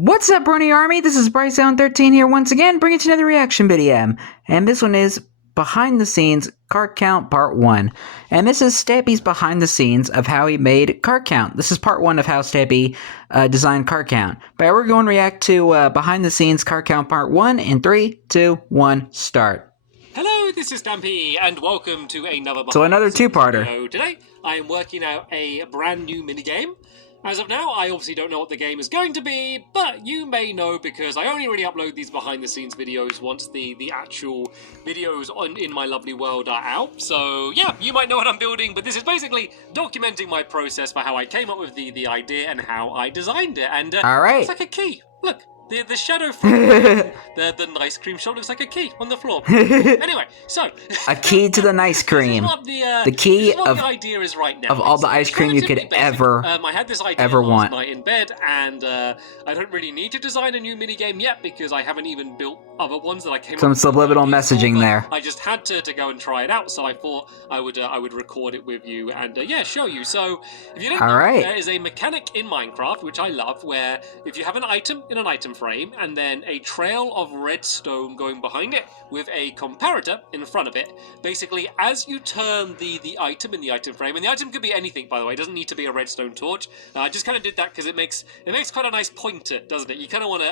What's up, Brony Army? This is BryceAllen13 here once again, bringing you another reaction video. And this one is Behind the Scenes Card Count Part 1. And this is Stampy's behind the scenes of how he made card count. This is part 1 of how Stampy designed card count. But we're going to react to Behind the Scenes Card Count Part 1 in 3, 2, 1, start. Hello, this is Stampy, and welcome to another another two-parter. video. Today, I am working out a brand new minigame. As of now, I obviously don't know what the game is going to be, but you may know because I only really upload these behind-the-scenes videos once the actual videos in my lovely world are out. So, yeah, you might know what I'm building, but this is basically documenting my process for how I came up with the idea and how I designed it. And All right. It's like a key. Look. The shadow from the ice cream shop looks like a key on the floor. Anyway, so a key to the nice cream. The key of the idea is right now. Of all the ice cream you could ever I had this idea last night in bed, and I don't really need to design a new minigame yet because I haven't even built other ones that I came up with. Some subliminal messaging there. I just had to go and try it out, so I thought I would record it with you and yeah, show you. So if you don't know, there is a mechanic in Minecraft which I love, where if you have an item in an item frame and then a trail of redstone going behind it with a comparator in front of it, basically as you turn the item in the item frame, and the item could be anything, by the way, it doesn't need to be a redstone torch. I just kind of did that because it makes quite a nice pointer, doesn't it? You kind of want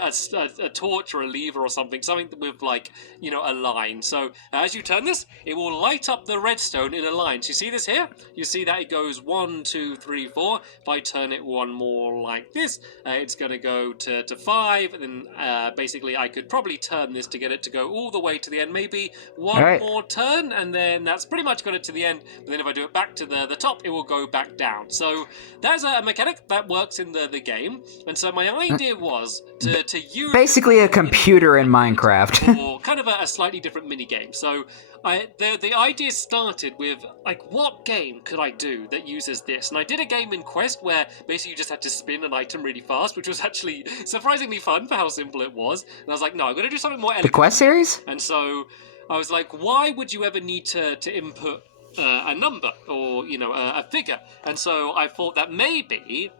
a torch or a lever or something with, like, you know, a line. So as you turn this, it will light up the redstone in a line. So you see this here? You see that it goes 1, 2, 3, 4. If I turn it one more like this, it's going to go to 5, and then basically I could probably turn this to get it to go all the way to the end, maybe one more turn, and then that's pretty much got it to the end. But then if I do it back to the top, it will go back down. So that's a mechanic that works in the game. And so my idea was to use basically a computer in Minecraft. or kind of a slightly different mini game. So the idea started with, like, what game could I do that uses this? And I did a game in Quest where basically you just had to spin an item really fast, which was actually surprisingly fun for how simple it was. And I was like, no, I'm going to do something more elegant. The Quest series? And so I was like, why would you ever need to input a number or, you know, a figure? And so I thought that maybe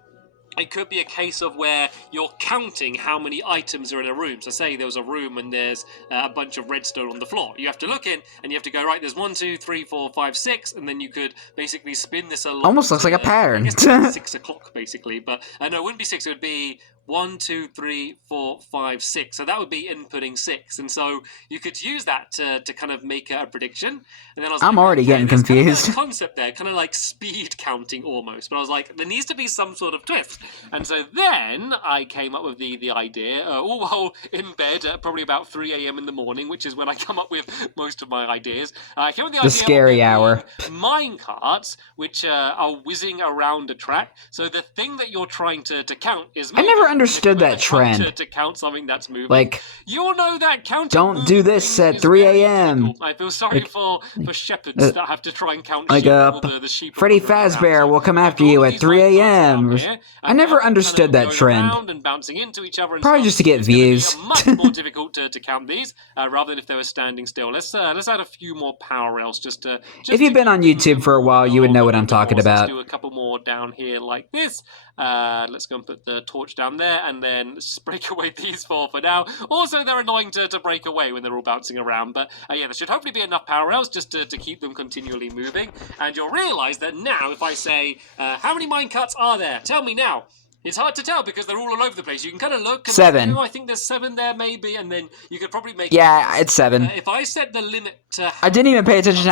it could be a case of where you're counting how many items are in a room. So say there was a room and there's a bunch of redstone on the floor. You have to look in and you have to go, right, there's 1, 2, 3, 4, 5, 6, and then you could basically spin this along. Almost looks like a pattern. I guess it's 6 o'clock basically, but no, it wouldn't be 6, it would be 1, 2, 3, 4, 5, 6. So that would be inputting 6. And so you could use that to kind of make a prediction. And then I was I'm already getting confused. Kind of a concept there, kind of like speed counting almost. But I was like, there needs to be some sort of twist. And so then I came up with the idea, all while in bed at probably about 3 a.m. in the morning, which is when I come up with most of my ideas. I came up with the idea scary hour. Minecarts, which are whizzing around a track. So the thing that you're trying to count is I never understood that trend. To count something that's moving. Like, you'll know that counting. Don't do this at 3 a.m. I feel sorry for shepherds that have to try and count like sheep, the sheep. Freddy Fazbear will come after you at 3 a.m. I never understood that trend. And bouncing into each other and probably just to get views. Much more difficult to count these rather than if they were standing still. Let's add a few more power rails just to. If you've been on YouTube for a while, you would know what I'm talking about. Let's do a couple more down here like this. Let's go and put the torch down there, and then let's just break away these 4 for now. Also, they're annoying to break away when they're all bouncing around, but yeah, there should hopefully be enough power rails just to keep them continually moving. And you'll realise that now, if I say, how many minecarts are there? Tell me now. It's hard to tell because they're all over the place. You can kind of look. And 7. I think there's 7 there, maybe, and then you could probably make. Yeah, it's 7. If I set the limit to. I didn't even pay attention to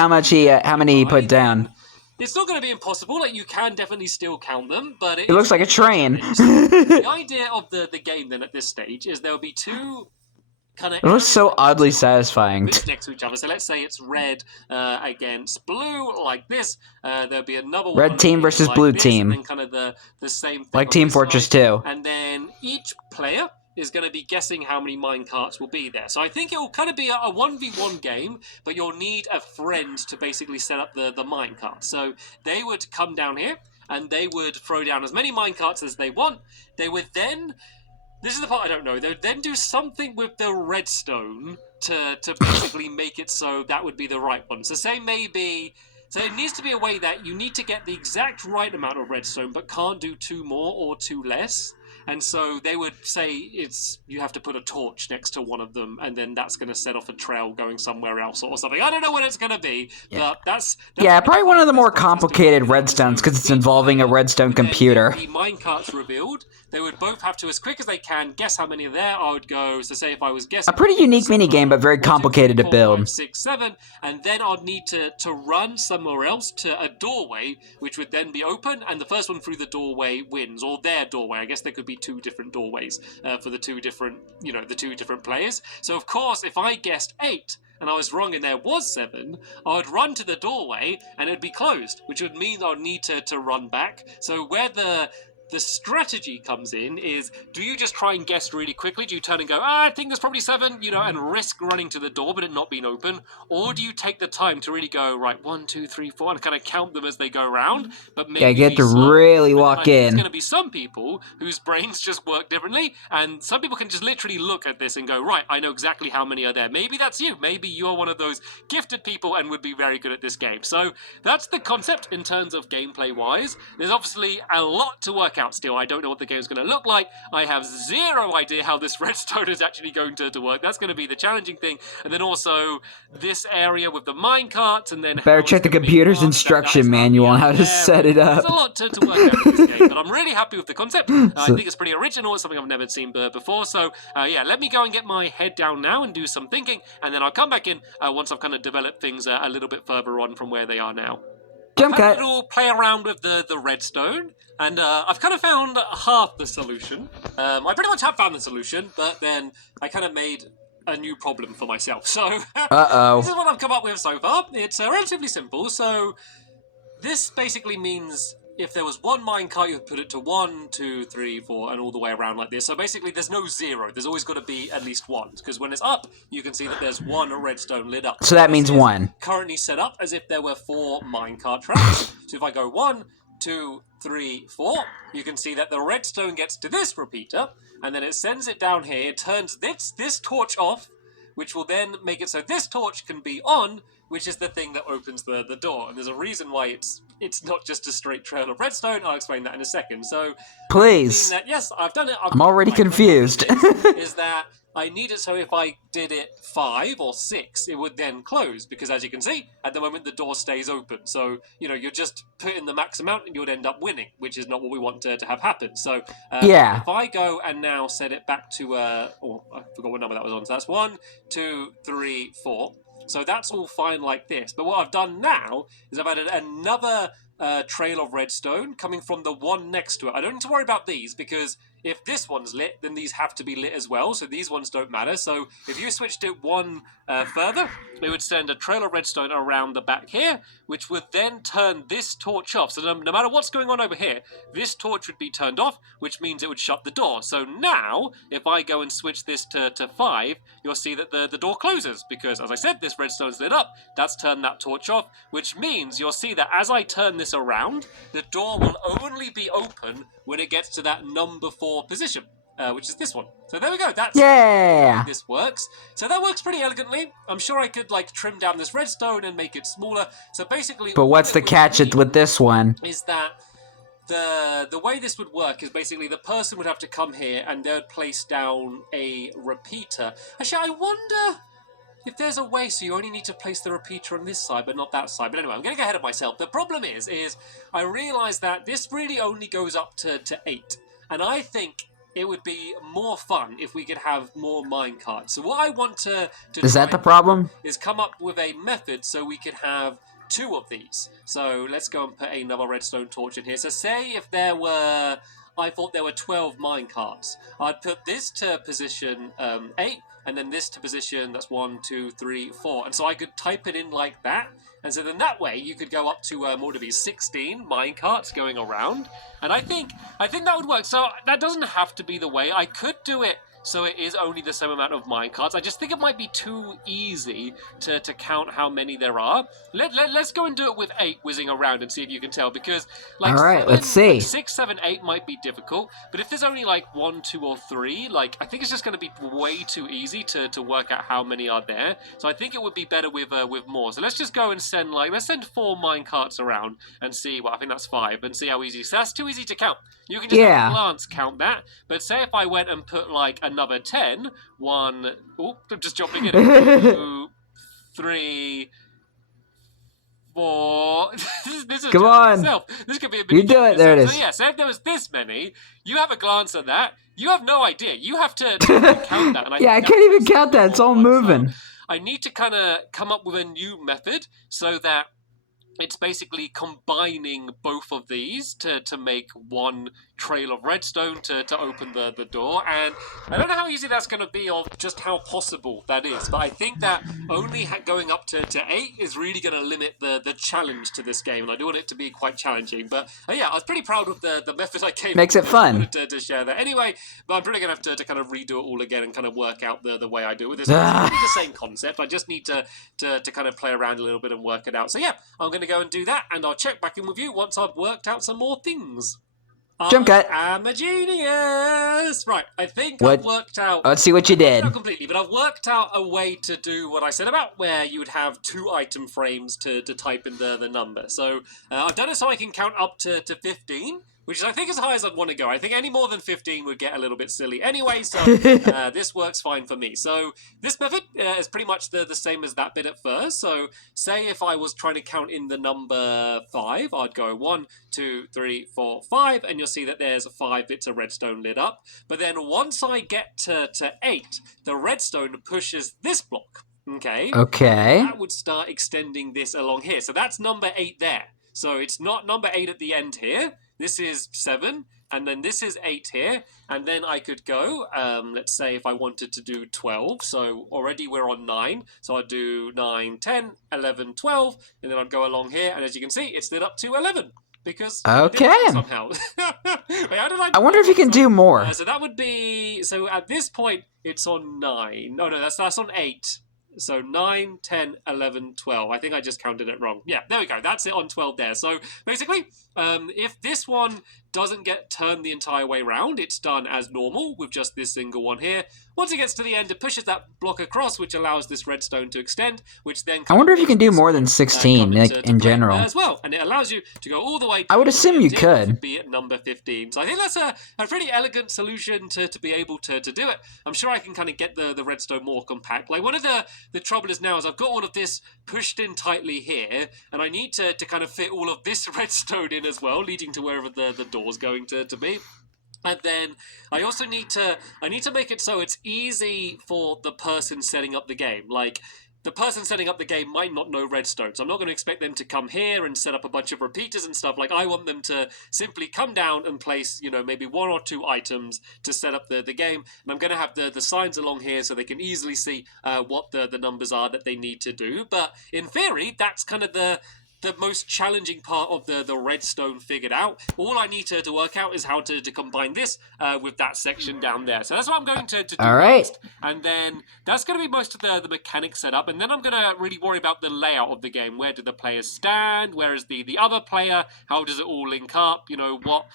how many he put down. It's not going to be impossible. Like, you can definitely still count them, but it looks like a train. The idea of the game then at this stage is there'll be 2 kind of. It looks so oddly satisfying. Next to each other. So let's say it's red against blue, like this. There'll be another one. Red team versus blue team. And kind of the same thing. Like Team Fortress 2. And then each player is going to be guessing how many minecarts will be there. So I think it will kind of be a 1v1 game, but you'll need a friend to basically set up the minecart. So they would come down here, and they would throw down as many minecarts as they want. They would then... This is the part I don't know. They would then do something with the redstone to basically make it so that would be the right one. So say maybe... So it needs to be a way that you need to get the exact right amount of redstone, but can't do 2 more or 2 less. And so they would say you have to put a torch next to one of them, and then that's going to set off a trail going somewhere else or something. I don't know what it's going to be, but that's probably one of the more complicated redstones because it's involving a redstone computer. The minecarts revealed. They would both have to, as quick as they can, guess how many are there. I would go, so say if I was guessing... A pretty unique minigame, but very complicated to build. 5, 6, 7, and then I'd need to run somewhere else to a doorway, which would then be open, and the first one through the doorway wins, or their doorway. I guess there could be 2 different doorways for the 2 different, the 2 different players. So, of course, if I guessed 8, and I was wrong and there was 7, I would run to the doorway and it'd be closed, which would mean I'd need to run back. So where the strategy comes in is, do you just try and guess really quickly? Do you turn and go, I think there's probably 7, and risk running to the door but it not being open? Or do you take the time to really go, right, 1, 2, 3, 4, and kind of count them as they go around? But maybe you get to really walk in. There's going to be some people whose brains just work differently, and some people can just literally look at this and go, right, I know exactly how many are there. Maybe that's you. Maybe you're one of those gifted people and would be very good at this game. So that's the concept in terms of gameplay-wise. There's obviously a lot to work out still. I don't know what the game's going to look like. I have zero idea how this redstone is actually going to work. That's going to be the challenging thing. And then also this area with the minecarts, and then better check the computer's instruction manual on how to set it up. There's a lot to work out in this game, but I'm really happy with the concept. I think it's pretty original. It's something I've never seen before. So let me go and get my head down now and do some thinking, and then I'll come back in once I've kind of developed things a little bit further on from where they are now. Jump cut. I've had a little play around with the redstone, and I've kind of found half the solution. I pretty much have found the solution, but then I kind of made a new problem for myself. So this is what I've come up with so far. It's relatively simple. So this basically means if there was one minecart, you would put it to 1, 2, 3, 4, and all the way around like this. So basically, there's no 0. There's always got to be at least 1, because when it's up, you can see that there's 1 redstone lit up. So that means 1. Currently set up as if there were 4 minecart tracks. So if I go 1, 2, 3, 4, you can see that the redstone gets to this repeater, and then it sends it down here. It turns this torch off, which will then make it so this torch can be on, which is the thing that opens the door. And there's a reason why it's not just a straight trail of redstone. I'll explain that in a second. So, please. Yes, I've done it. I'm already confused. Is that I need it so if I did it 5 or 6, it would then close. Because as you can see, at the moment the door stays open. So, you're just putting the max amount and you would end up winning, which is not what we want to have happen. So, if I go and now set it back to, I forgot what number that was on. So that's 1, 2, 3, 4. So that's all fine like this. But what I've done now is I've added another trail of redstone coming from the one next to it. I don't need to worry about these because if this one's lit, then these have to be lit as well. So these ones don't matter. So if you switched it one further, it would send a trail of redstone around the back here, which would then turn this torch off. So no matter what's going on over here, this torch would be turned off, which means it would shut the door. So now, if I go and switch this to 5, you'll see that the door closes because, as I said, this redstone's lit up. That's turned that torch off, which means you'll see that as I turn this around, the door will only be open when it gets to that number 4 position. Which is this one. So there we go. That's how this works. So that works pretty elegantly. I'm sure I could trim down this redstone and make it smaller. So basically, but what's the catch with this one? Is that the way this would work is basically the person would have to come here and they would place down a repeater. Actually, I wonder if there's a way so you only need to place the repeater on this side but not that side. But anyway, I'm going to get ahead of myself. The problem is I realised that this really only goes up to 8. And I think it would be more fun if we could have more minecarts. So what I want to is that the problem? Is come up with a method so we could have 2 of these. So let's go and put another redstone torch in here. So say if there were, I thought there were 12 minecarts. I'd put this to position 8, and then this to position, that's 1, 2, 3, 4. And so I could type it in like that. And so then that way you could go up to more of these 16 minecarts going around. And I think that would work. So that doesn't have to be the way. I could do it so it is only the same amount of minecarts. I just think it might be too easy to count how many there are. Let's go and do it with 8 whizzing around and see if you can tell, because like, all right, let's see. Like 6, 7, 8 might be difficult, but if there's only like 1, 2, or 3, like I think it's just going to be way too easy to work out how many are there. So I think it would be better with more. So let's just go and send let's send 4 minecarts around and see. Well, I think that's 5, and see how easy. So that's too easy to count. You can just at a glance count that. But say if I went and put like another 10, 1, oh, I'm just jumping in. 2, 3, 4. this is Come on. itself. This could be a bit. You do it. There it is. So yeah, say if there was this many, you have a glance at that. You have no idea. You have to count that. And yeah, I can't even count that. It's all moving. So I need to kind of come up with a new method so that it's basically combining both of these to make one trail of redstone to open the door. And I don't know how easy that's going to be, or just how possible that is, but I think that only going up to 8 is really going to limit the challenge to this game, and I do want it to be quite challenging. But yeah, I was pretty proud of the method I came Makes it fun. To share that. Anyway, but I'm probably going to have to kind of redo it all again and kind of work out the way I do it. It's really the same concept. I just need to kind of play around a little bit and work it out. So yeah, I'm going to go and do that, and I'll check back in with you once I've worked out some more things. Jump cut. I'm a genius! Right, I think I've worked out... Let's see what you did. Not completely, but I've worked out a way to do what I said about, where you would have 2 item frames to type in the number. So I've done it so I can count up to 15, which is, I think, as high as I'd want to go. I think any more than 15 would get a little bit silly anyway, so this works fine for me. So this method is pretty much the same as that bit at first. So say if I was trying to count in the number 5, I'd go 1, 2, 3, 4, 5, and you'll see that there's 5 bits of redstone lit up. But then once I get to 8, the redstone pushes this block. Okay. That would start extending this along here. So that's number 8 there. So it's not number 8 at the end here. This is 7, and then this is 8 here, and then I could go, let's say if I wanted to do 12, so already we're on 9, so I'd do 9, 10, 11, 12, and then I'd go along here, and as you can see, it's lit up to 11, because somehow. Wait, how did I wonder if you can do more. So that would be, so at this point, it's on 9, no, that's on 8. So 9, 10, 11, 12. I think I just counted it wrong. Yeah, there we go. That's it on 12 there. So basically, if this one doesn't get turned the entire way round, it's done as normal with just this single one here. Once it gets to the end, it pushes that block across, which allows this redstone to extend, which then... I wonder if you can do more than 16, in general. As well, and it allows you to go all the way to... I would assume you could. ...be at number 15. So I think that's a pretty elegant solution to be able to do it. I'm sure I can kind of get the redstone more compact. Like, one of the trouble is now is I've got all of this pushed in tightly here, and I need to kind of fit all of this redstone in as well, leading to wherever the door's going to be. And then I also need to make it so it's easy for the person setting up the game. Like, the person setting up the game might not know redstone, so I'm not going to expect them to come here and set up a bunch of repeaters and stuff. Like, I want them to simply come down and place, you know, maybe 1 or 2 items to set up the game. And I'm going to have the signs along here so they can easily see what the numbers are that they need to do. But in theory, that's kind of the most challenging part of the redstone figured out. All I need to work out is how to combine this with that section down there. So that's what I'm going to do next. And then that's going to be most of the mechanics set up. And then I'm going to really worry about the layout of the game. Where do the players stand? Where is the other player? How does it all link up? You know, what...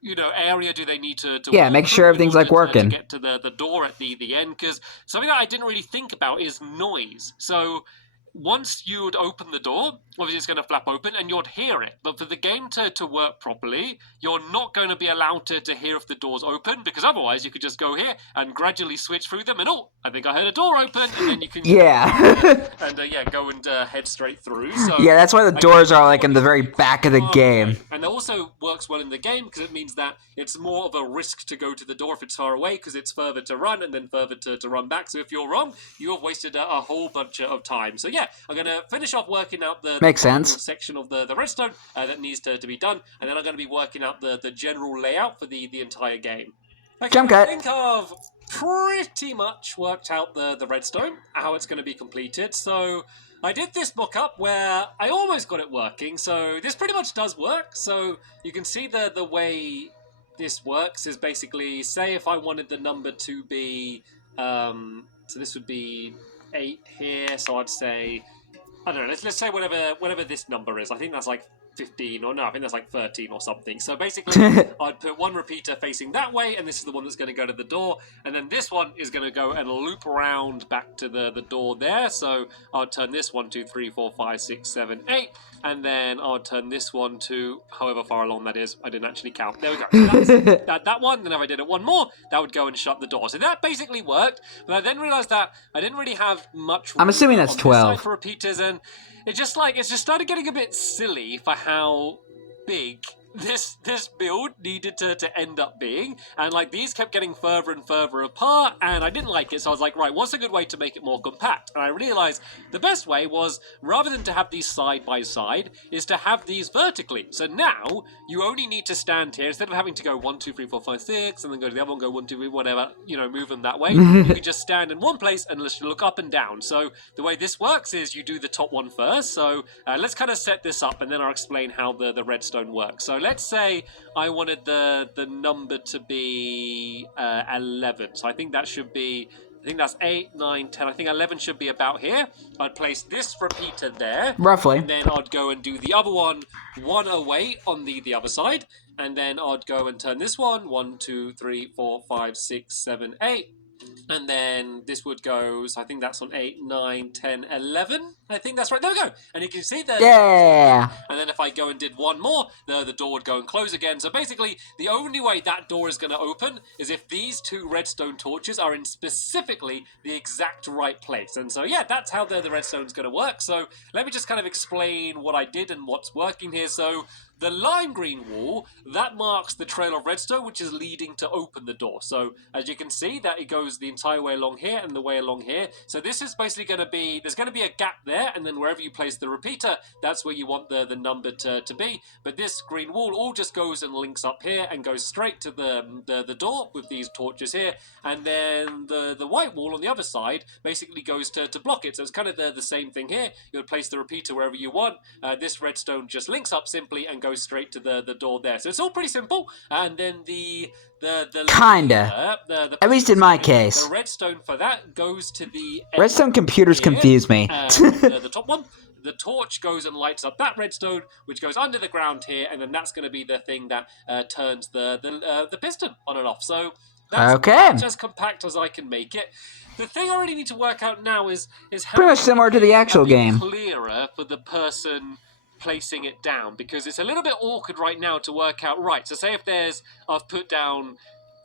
you know, area do they need to make sure everything's like working to get to the door at the end? Because something that I didn't really think about is noise. So once you would open the door, obviously it's going to flap open and you'd hear it. But for the game to work properly, you're not going to be allowed to hear if the door's open, because otherwise you could just go here and gradually switch through them and, oh, I think I heard a door open, and then you can go and head straight through. So yeah, that's why the doors are like in the very back of the game. And it also works well in the game because it means that it's more of a risk to go to the door if it's far away, because it's further to run and then further to run back. So if you're wrong, you have wasted a whole bunch of time. So yeah, I'm going to finish off working out the section of the redstone that needs to be done, and then I'm going to be working out the general layout for the entire game. Okay, Jump cut. I think I've pretty much worked out the redstone, how it's going to be completed. So I did this mock-up where I almost got it working, so this pretty much does work. So you can see the way this works is basically, say if I wanted the number to be, so this would be 8 here, so I'd say, I don't know, let's say whatever this number is. I think that's like 15, or no, I think that's like 13 or something. So basically, I'd put one repeater facing that way, and this is the one that's going to go to the door, and then this one is going to go and loop around back to the door there. So I'll turn this 1, 2, 3, 4, 5, 6, 7, 8, and then I'll turn this one to however far along that is. I didn't actually count. There we go. So that's that one. Then if I did it one more, that would go and shut the door. So that basically worked. But I then realized that I didn't really have much room. I'm assuming that's 12 for repeaters, and it's just started getting a bit silly for how big this build needed to end up being, and like these kept getting further and further apart, and I didn't like it. So I was like, right, what's a good way to make it more compact? And I realized the best way was, rather than to have these side by side, is to have these vertically. So now you only need to stand here instead of having to go 1, 2, 3, 4, 5, 6, and then go to the other one, go 1, 2, 3, whatever, move them that way. You can just stand in one place and look up and down. So the way this works is you do the top one first. So let's kind of set this up, and then I'll explain how the redstone works. So let's say I wanted the number to be 11. So I think that should be, I think that's 8, 9, 10. I think 11 should be about here. I'd place this repeater there. Roughly. And then I'd go and do the other one away on the other side. And then I'd go and turn this one 1, 2, 3, 4, 5, 6, 7, 8. And then this would go, so I think that's on 8, 9, 10, 11. I think that's right. There we go. And you can see that. Yeah. And then if I go and did one more, the door would go and close again. So basically, the only way that door is going to open is if these two redstone torches are in specifically the exact right place. And so, yeah, that's how the redstone's going to work. So let me just kind of explain what I did and what's working here. So the lime green wall, that marks the trail of redstone, which is leading to open the door. So as you can see, that it goes the entire way along here and the way along here. So this is basically going to be, there's going to be a gap there, and then wherever you place the repeater, that's where you want the number to be. But this green wall all just goes and links up here and goes straight to the door with these torches here. And then the white wall on the other side basically goes to block it. So it's kind of the same thing here. You would place the repeater wherever you want. This redstone just links up simply and goes straight to the door there. So it's all pretty simple. And then the kinda. At least in my case. The redstone for that goes to the redstone computers here, confuse me. The top one. The torch goes and lights up that redstone, which goes under the ground here, and then that's going to be the thing that turns the piston on and off. So that's as compact as I can make it. The thing I really need to work out now is how pretty much similar to the actual game. Clearer for the person placing it down, because it's a little bit awkward right now to work out. Right, so say if I've put down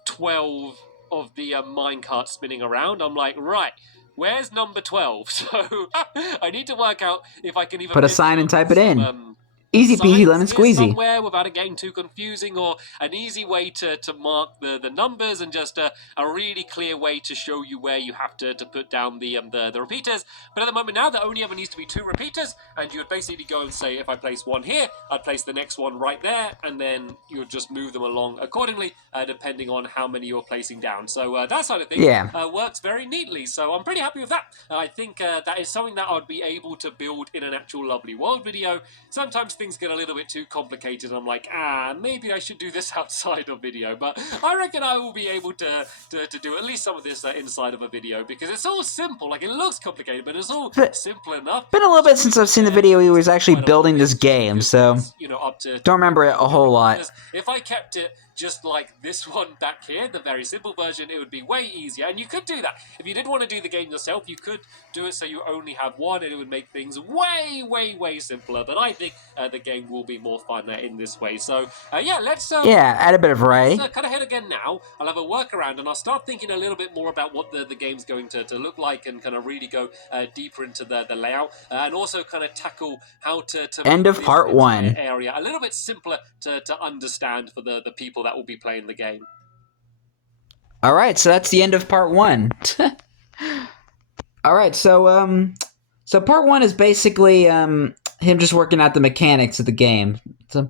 12 of the minecart spinning around, I'm like, right, where's number 12? So I need to work out if I can even put a sign and type it in. Easy peasy lemon squeezy. Somewhere without it getting too confusing, or an easy way to mark the numbers, and just a really clear way to show you where you have to put down the repeaters. But at the moment now, there only ever needs to be 2 repeaters, and you would basically go and say, if I place one here, I'd place the next one right there, and then you would just move them along accordingly, depending on how many you're placing down. So that side of things works very neatly. So I'm pretty happy with that. I think that is something that I'd be able to build in an actual Lovely World video. Sometimes things get a little bit too complicated, and I'm like, maybe I should do this outside of video, but I reckon I will be able to do at least some of this inside of a video, because it's all simple. Like, it looks complicated, but it's all simple enough. Been a little bit since I've seen the video he was actually building this game, so up to don't remember it a whole lot. If I kept it just like this one back here, the very simple version, it would be way easier. And you could do that. If you did want to do the game yourself, you could do it so you only have one, and it would make things way, way, way simpler. But I think the game will be more fun in this way. So, yeah, let's... add a bit of variety. Let's cut ahead again now. I'll have a workaround, and I'll start thinking a little bit more about what the game's going to look like, and kind of really go deeper into the layout, and also kind of tackle how to end of part 1 area a little bit simpler to understand for the people that will be playing the game. Alright, so that's the end of part 1. Alright, so part 1 is basically him just working out the mechanics of the game. So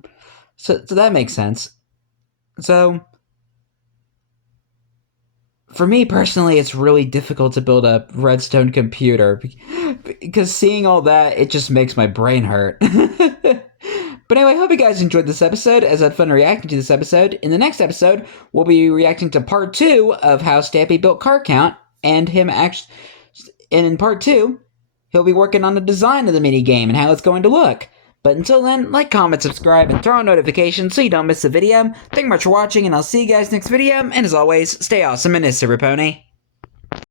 that makes sense. So for me personally, it's really difficult to build a redstone computer, because seeing all that, it just makes my brain hurt. But anyway, I hope you guys enjoyed this episode, as I had fun reacting to this episode. In the next episode, we'll be reacting to part 2 of how Stampy built Card Count, and in part 2, he'll be working on the design of the mini game and how it's going to look. But until then, like, comment, subscribe, and throw on notifications so you don't miss the video. Thank you much for watching, and I'll see you guys next video. And as always, stay awesome and this Super Pony.